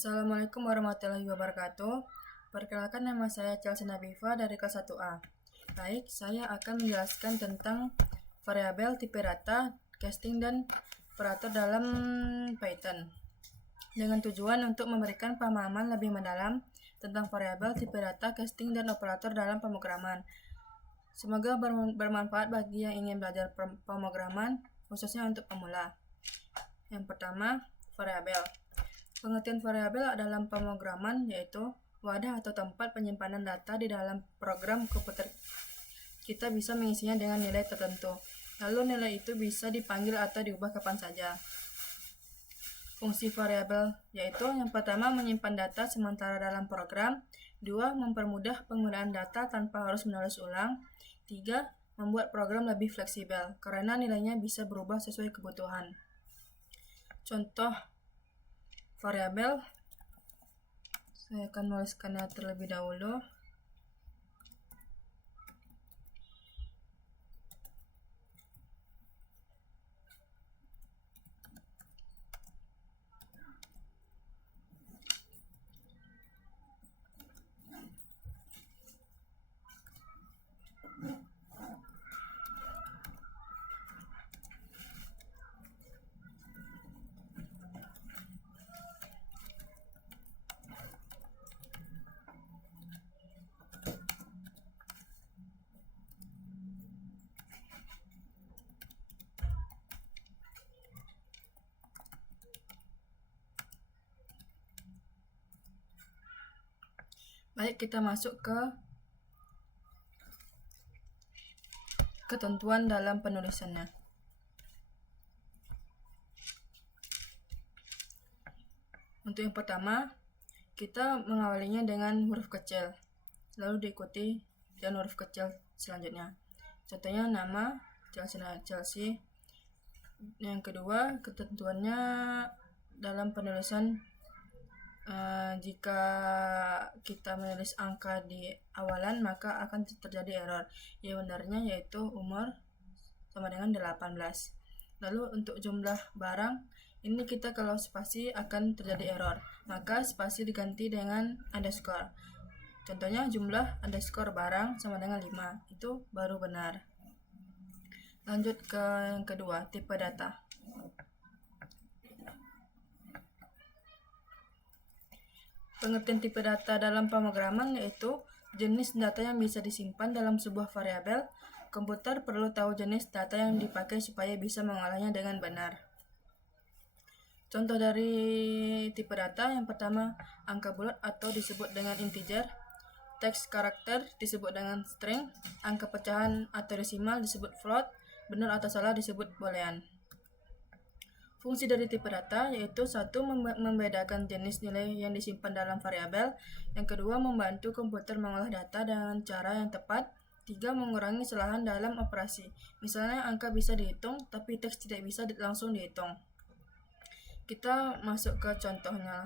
Assalamualaikum warahmatullahi wabarakatuh. Perkenalkan, nama saya Chelsea Nabifa dari kelas 1A. Baik, saya akan menjelaskan tentang variabel, tipe data, casting, dan operator dalam Python. Dengan tujuan untuk memberikan pemahaman lebih mendalam tentang variabel, tipe data, casting, dan operator dalam pemrograman. Semoga bermanfaat bagi yang ingin belajar pemrograman, khususnya untuk pemula. Yang pertama, variabel. Pengertian variabel dalam pemrograman yaitu wadah atau tempat penyimpanan data di dalam program komputer. Kita bisa mengisinya dengan nilai tertentu, lalu nilai itu bisa dipanggil atau diubah kapan saja. Fungsi variabel yaitu yang pertama, menyimpan data sementara dalam program. 2. Mempermudah penggunaan data tanpa harus menulis ulang. 3. Membuat program lebih fleksibel karena nilainya bisa berubah sesuai kebutuhan. Contoh variabel, saya akan menuliskannya terlebih dahulu. Baik, kita masuk ke ketentuan dalam penulisannya. Untuk yang pertama, kita mengawalinya dengan huruf kecil, lalu diikuti dengan huruf kecil selanjutnya. Contohnya nama Chelsea. Yang kedua, ketentuannya dalam penulisan, jika kita menulis angka di awalan maka akan terjadi error. Yang benarnya yaitu umur sama dengan 18. Lalu untuk jumlah barang, ini kita kalau spasi akan terjadi error, maka spasi diganti dengan underscore. Contohnya jumlah underscore barang sama dengan 5, itu baru benar. Lanjut ke yang kedua, tipe data. Pengertian tipe data dalam pemrograman yaitu jenis data yang bisa disimpan dalam sebuah variabel. Komputer perlu tahu jenis data yang dipakai supaya bisa mengolahnya dengan benar. Contoh dari tipe data, yang pertama, angka bulat atau disebut dengan integer, teks karakter disebut dengan string, angka pecahan atau desimal disebut float, benar atau salah disebut boolean. Fungsi dari tipe data yaitu 1. Membedakan jenis nilai yang disimpan dalam variabel. Yang kedua, membantu komputer mengolah data dengan cara yang tepat. 3. Mengurangi kesalahan dalam operasi. Misalnya angka bisa dihitung tapi teks tidak bisa langsung dihitung. Kita masuk ke contohnya.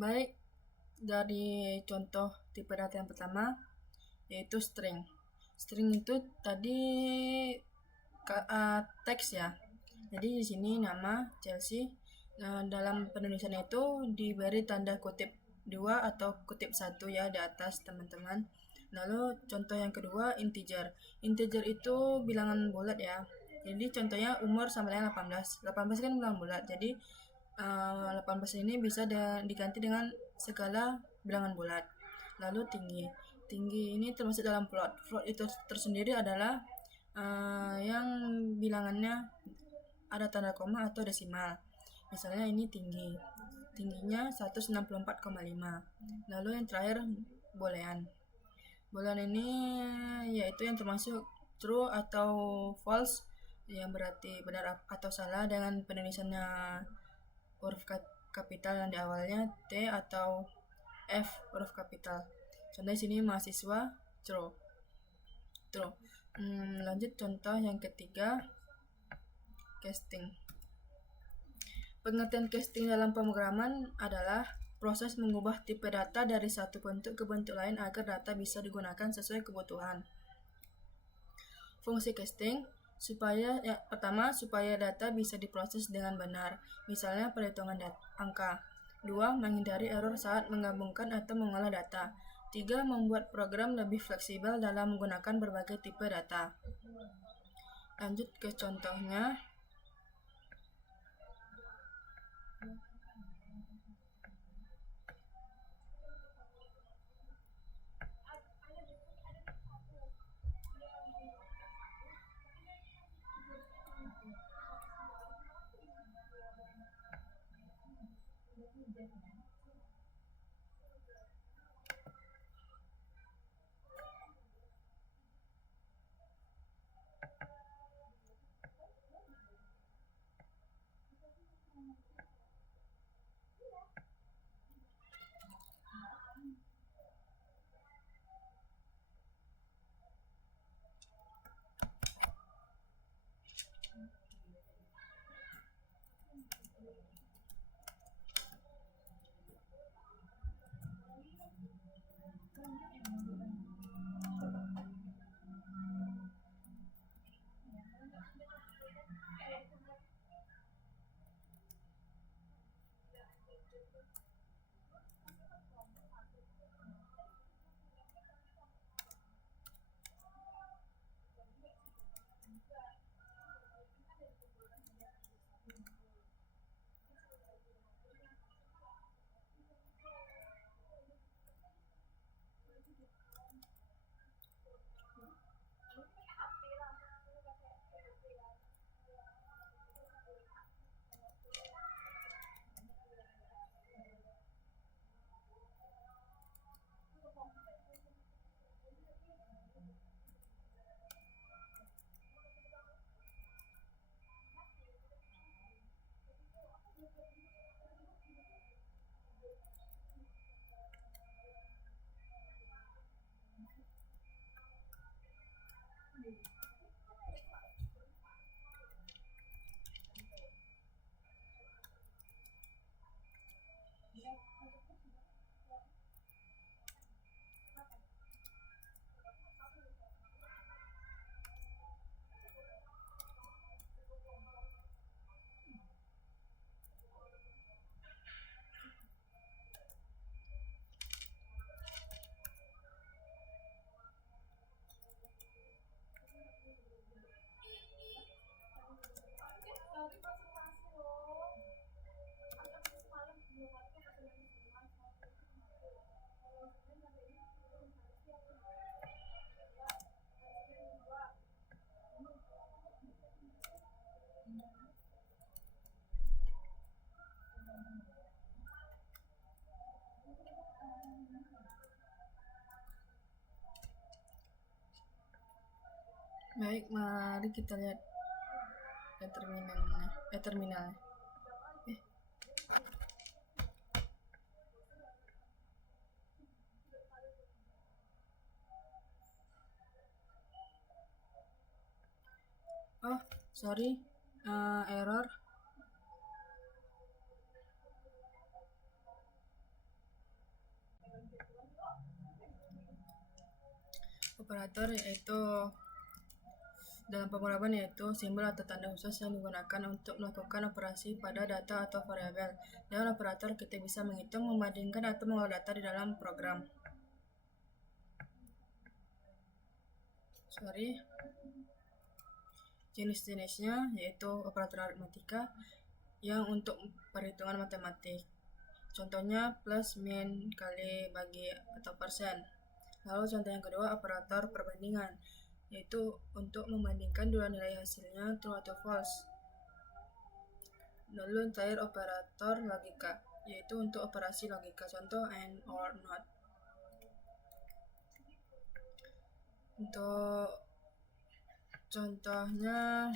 Baik, dari contoh tipe data yang pertama yaitu string. String itu tadi teks ya. Jadi di sini nama Chelsea. Dalam penulisan itu diberi tanda kutip 2 atau kutip 1 ya di atas teman-teman. Lalu contoh yang kedua integer. Integer itu bilangan bulat ya. Jadi contohnya umur sama dengan 18. 18 kan bilangan bulat. Jadi 18 ini bisa diganti dengan segala bilangan bulat. Lalu tinggi. Tinggi ini termasuk dalam float. Float itu tersendiri adalah yang bilangannya ada tanda koma atau desimal. Misalnya ini tinggi. Tingginya 164,5. Lalu yang terakhir boolean. Boolean ini yaitu yang termasuk true atau false, yang berarti benar atau salah dengan penulisannya huruf kapital yang di awalnya T atau F huruf kapital. Contoh sini mahasiswa true. Lanjut contoh yang ketiga, casting. Pengertian casting dalam pemrograman adalah proses mengubah tipe data dari satu bentuk ke bentuk lain agar data bisa digunakan sesuai kebutuhan. Fungsi casting pertama, supaya data bisa diproses dengan benar, misalnya perhitungan angka. 2. Menghindari error saat menggabungkan atau mengolah data. 3. Membuat program lebih fleksibel dalam menggunakan berbagai tipe data. Lanjut ke contohnya. Baik, mari kita lihat terminalnya. Oh, sorry, error. Operator yaitu dalam pemrograman yaitu simbol atau tanda khusus yang digunakan untuk melakukan operasi pada data atau variabel. Dengan operator kita bisa menghitung, membandingkan, atau mengolah data di dalam program. Jenis-jenisnya yaitu operator aritmatika yang untuk perhitungan matematik. Contohnya plus, min, kali, bagi, atau persen. Lalu contoh yang kedua operator perbandingan, yaitu untuk membandingkan dua nilai hasilnya true atau false. Lalu yang terakhir operator logika, yaitu untuk operasi logika. Contoh and, or, not. Untuk contohnya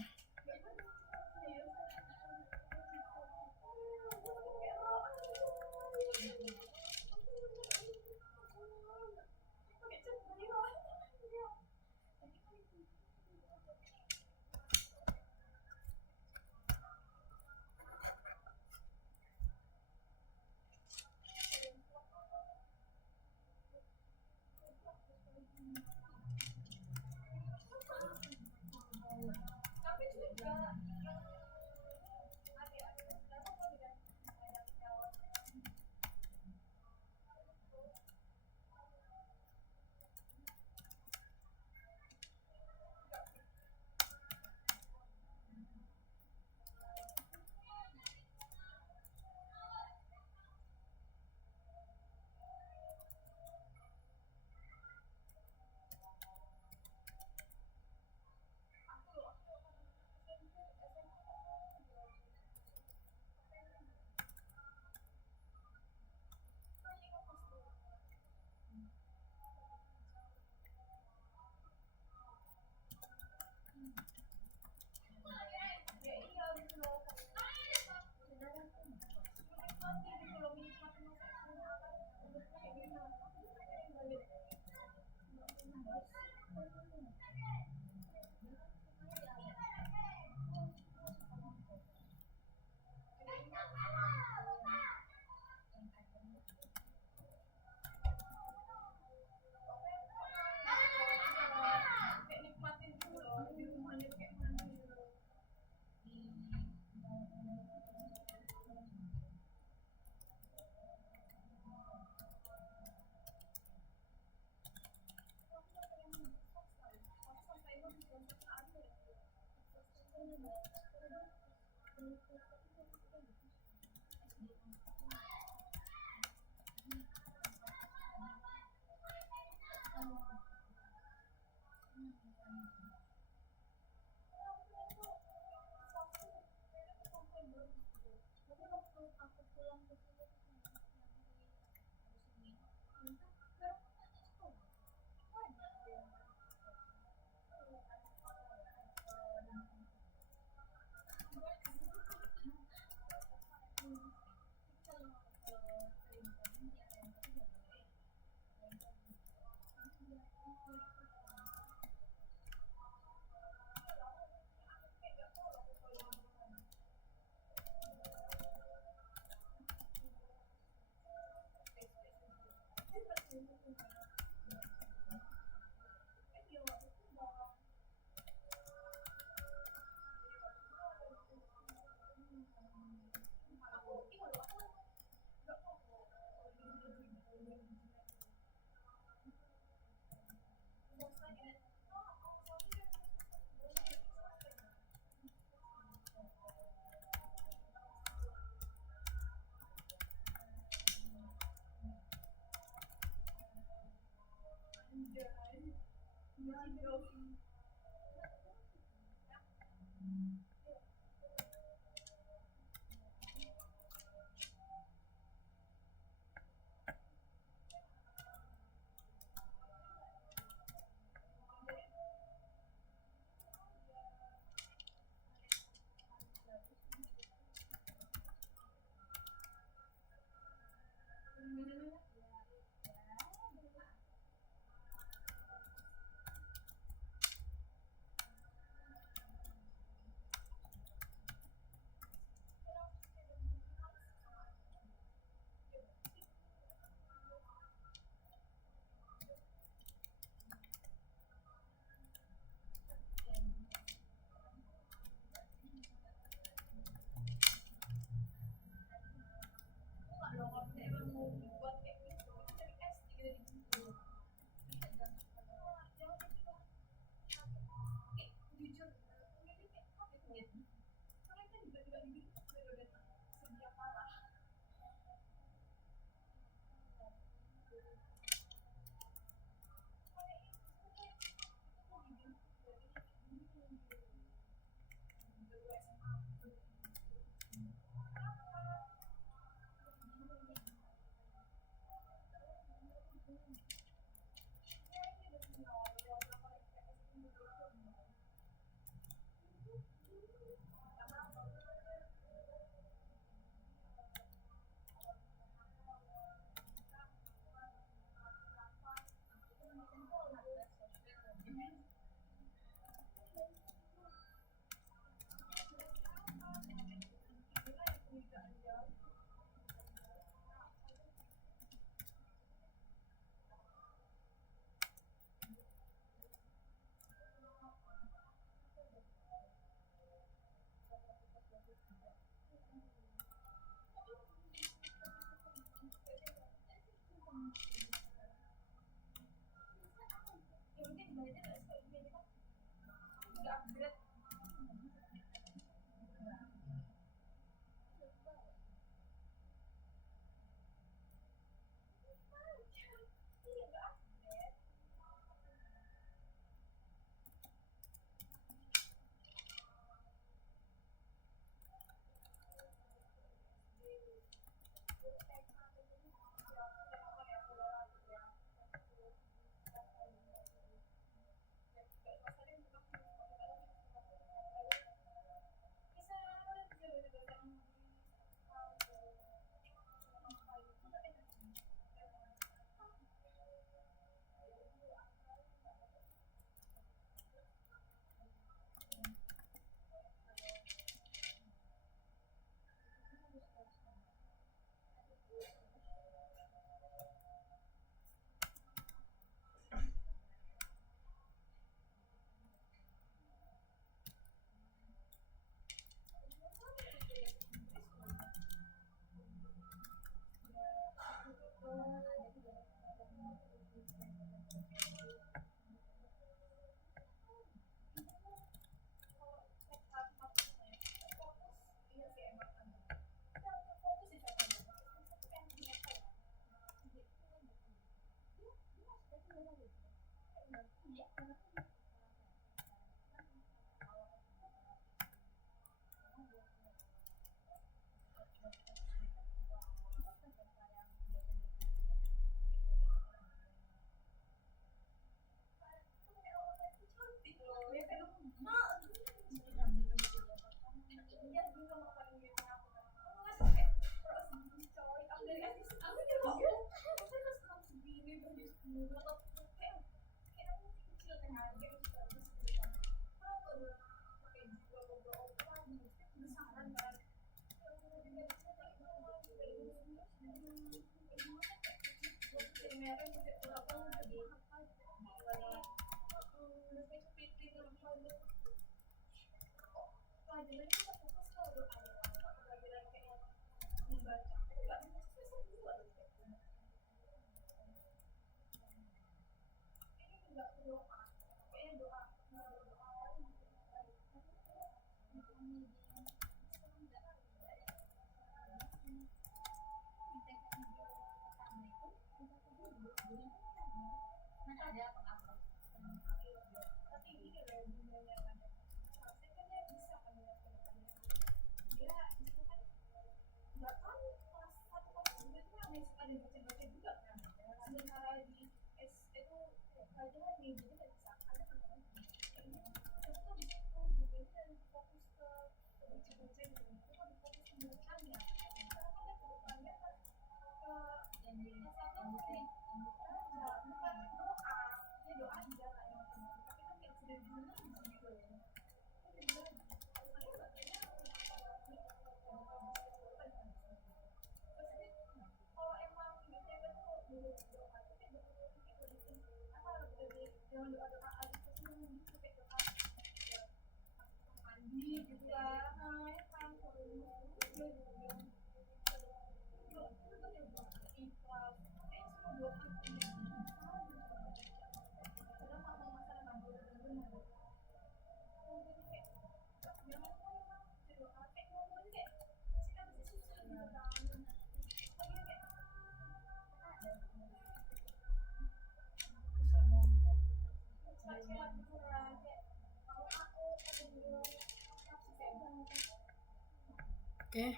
Oke,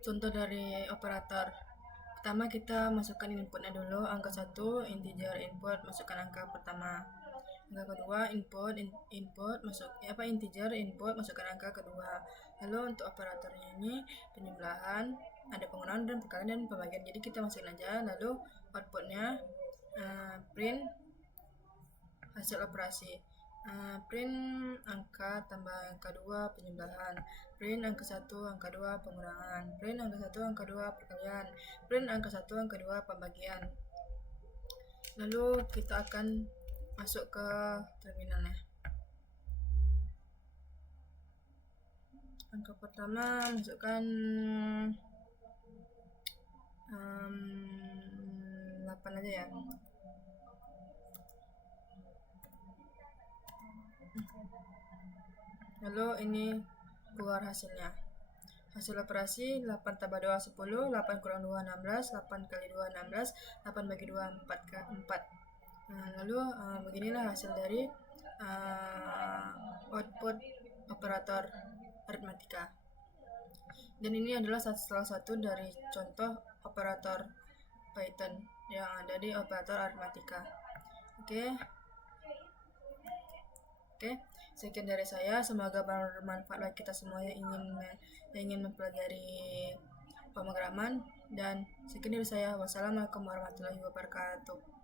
contoh dari operator. Pertama kita masukkan inputnya dulu, angka 1 integer input, masukkan angka pertama. Angka kedua input masuk integer input, masukkan angka kedua. Lalu untuk operatornya ini penjumlahan, ada pengurangan dan perkalian dan pembagian. Jadi kita masukin aja, lalu outputnya print hasil operasi. Print angka tambah angka 2 penjumlahan, print angka 1 angka 2 pengurangan, print angka 1 angka 2 perkalian, print angka 1 angka 2 pembagian. Lalu kita akan masuk ke terminalnya. Angka pertama masukkan 8 aja ya. Lalu ini keluar hasilnya. Hasil operasi 8 tambah 2 10, 8 kurang 2 16, 8 kali 2 16, 8 bagi 2 4. Lalu beginilah hasil dari output operator aritmatika. Dan ini adalah salah satu dari contoh operator Python yang ada di operator aritmatika. Oke, sekian dari saya. Semoga bermanfaat bagi kita semua yang ingin mempelajari pemrograman. Dan sekian dari saya. Wassalamualaikum warahmatullahi wabarakatuh.